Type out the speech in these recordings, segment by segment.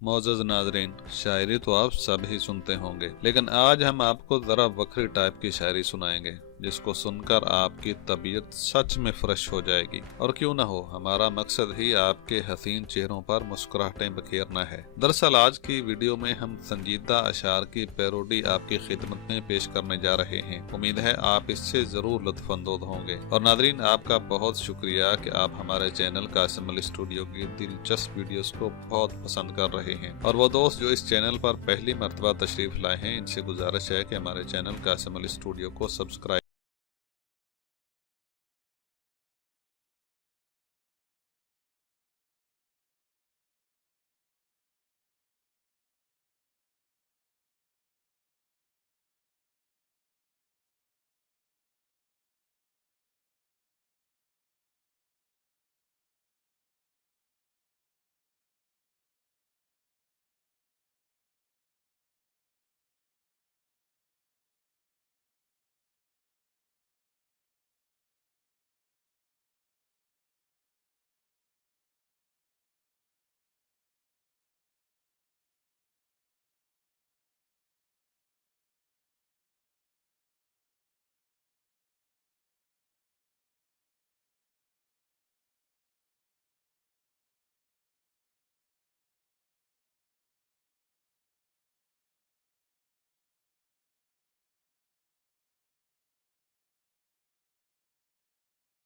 मोअज़्ज़ज़ नाज़रीन, शायरी तो आप सब ही सुनते होंगे, लेकिन आज हम आपको ज़रा वक्री टाइप की शायरी सुनाएंगे जिसको सुनकर आपकी तबीयत सच में फ्रेश हो जाएगी। और क्यों ना हो, हमारा मकसद ही आपके हसीन चेहरों पर मुस्कुराहटें बखेरना है। दरअसल आज की वीडियो में हम संजीदा अशार की पैरोडी आपकी खिदमत में पेश करने जा रहे हैं। उम्मीद है आप इससे जरूर लुत्फानंदोज होंगे। और नाज़रीन, आपका बहुत शुक्रिया कि आप हमारे चैनल कासिम अली स्टूडियो की दिलचस्प वीडियोस को बहुत पसंद कर रहे हैं। और वो दोस्त जो इस चैनल पर पहली मर्तबा तशरीफ लाए हैं, इनसे गुजारिश है कि हमारे चैनल कासिम अली स्टूडियो को सब्सक्राइब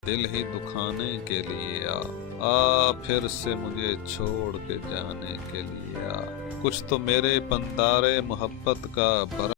दिल ही दुखाने के लिए आ फिर से मुझे छोड़ के जाने के लिए आ। कुछ तो मेरे पंतारे मोहब्बत का भरम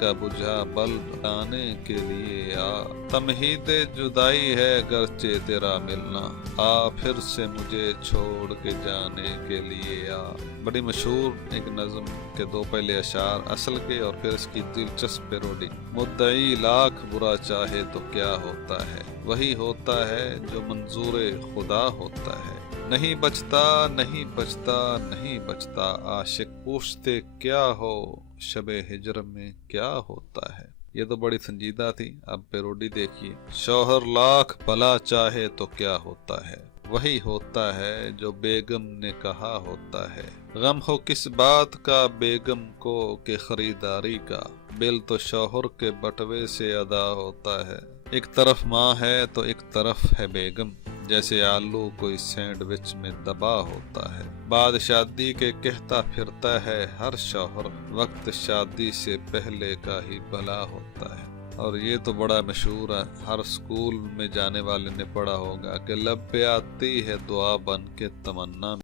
का बुझा बल्ब आने के लिए आ। तमहीदे जुदाई है गर्चे तेरा मिलना, आ फिर से मुझे छोड़ के जाने के लिए आ। बड़ी मशहूर एक नज़म के दो पहले अशार असल के और फिर इसकी दिलचस्प पैरोडी। मुद्दई लाख बुरा चाहे तो क्या होता है, वही होता है जो मंजूर खुदा होता है। नहीं बचता नहीं बचता नहीं बचता, आशिक पूछते क्या हो शबे हिजर में क्या होता है। ये तो बड़ी संजीदा थी। अब पैरोडी देखिए। शौहर लाख भला चाहे तो क्या होता है, वही होता है जो बेगम ने कहा होता है। गम हो किस बात का बेगम को के खरीदारी का, बिल तो शौहर के बटवे से अदा होता है। एक तरफ माँ है तो एक तरफ है बेगम, जैसे आलू कोई सैंडविच में दबा होता है। बाद शादी के कहता फिरता है हर शौहर, वक्त शादी से पहले का ही भला होता है। और ये तो बड़ा मशहूर है, हर स्कूल में जाने वाले ने पढ़ा होगा कि लब पे आती है दुआ बन के तमन्ना।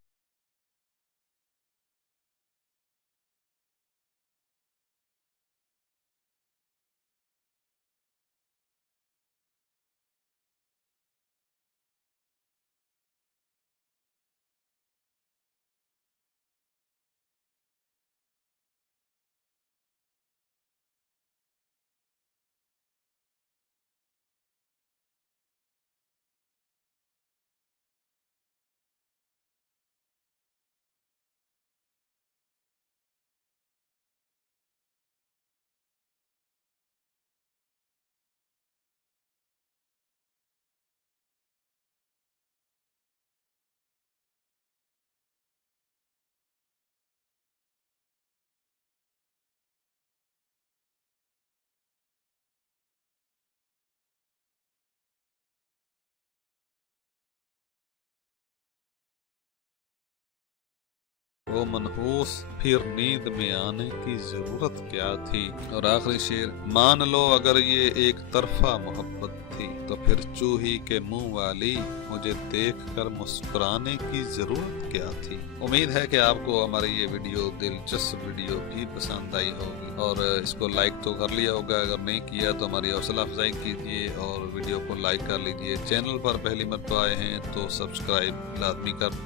वो मनहूस फिर नींद में आने की जरूरत क्या थी। और आखिरी शेर, मान लो अगर ये एक तरफा मोहब्बत थी, तो फिर चूही के मुंह वाली मुझे देखकर मुस्कुराने की जरूरत क्या थी। उम्मीद है कि आपको हमारी ये वीडियो दिलचस्प वीडियो भी पसंद आई होगी और इसको लाइक तो कर लिया होगा। अगर नहीं किया तो हमारी हौसला अफजाई कीजिए और वीडियो को लाइक कर लीजिए। चैनल पर पहली मर्तबा आए हैं तो सब्सक्राइब लाजमी कर